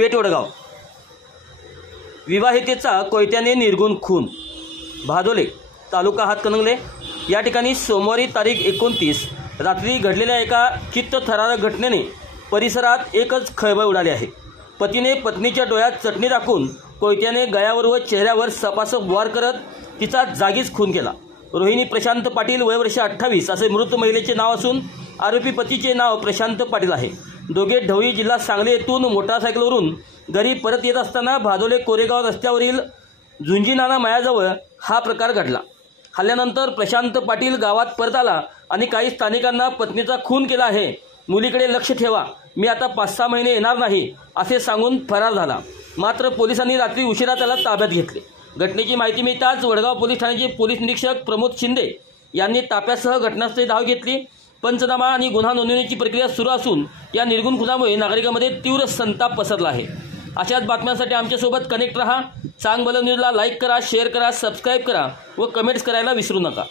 पेठ वडगाव विवाहितेचा कोयत्याने निर्घुण खून भादोले तालुका हातकणंगले या ठिकाणी सोमवारी तारीख 29 रात्री घडलेल्या एका चित्तथरारक घटनेने परिसरात एकच खळबळ उडाली आहे। पतीने पत्नीच्या डोळ्यात चटणी टाकून कोयत्याने गळ्यावर व चेहऱ्यावर सपासप वार करत तिचा जागीच खून केला। रोहिणी प्रशांत पाटील वय वर्ष 28 असे मृत महिलेचे नाव असून आरोपी पतीचे नाव प्रशांत पाटील आहे। दोघे ढवळी जिल्हा सांगली येथून मोटारसायकलवरून घरी परत येत असताना भादोले कोरेगाव रस्त्यावरील झुंजीनाना मळ्याजवळ हा प्रकार घडला। हल्ल्यानंतर प्रशांत पाटील गावात परत आला आणि काही स्थानिकांना पत्नीचा खून केला आहे, मुलीकडे लक्ष ठेवा, मी आता 5-6 महिने येणार नाही असे सांगून फरार झाला। मात्र पोलिसांनी रात्री उशिरा त्याला ताब्यात घेतले। घटनेची माहिती मिळताच वडगाव पोलीस ठाण्याचे पोलीस निरीक्षक प्रमोद शिंदे यांनी ताफ्यासह घटनास्थळी धाव घेतली। पंचनामा आणि गुन्हा नोंदवण्याची प्रक्रिया सुरू असून या निर्घुण खुनामुळे नागरिकांमध्ये तीव्र संताप पसरला आहे। अशाच बातम्यांसाठी आमच्यासोबत कनेक्ट रहा। चांग भलं न्यूजला लाईक करा, शेअर करा, सबस्क्राईब करा व कमेंट्स करायला विसरू नका।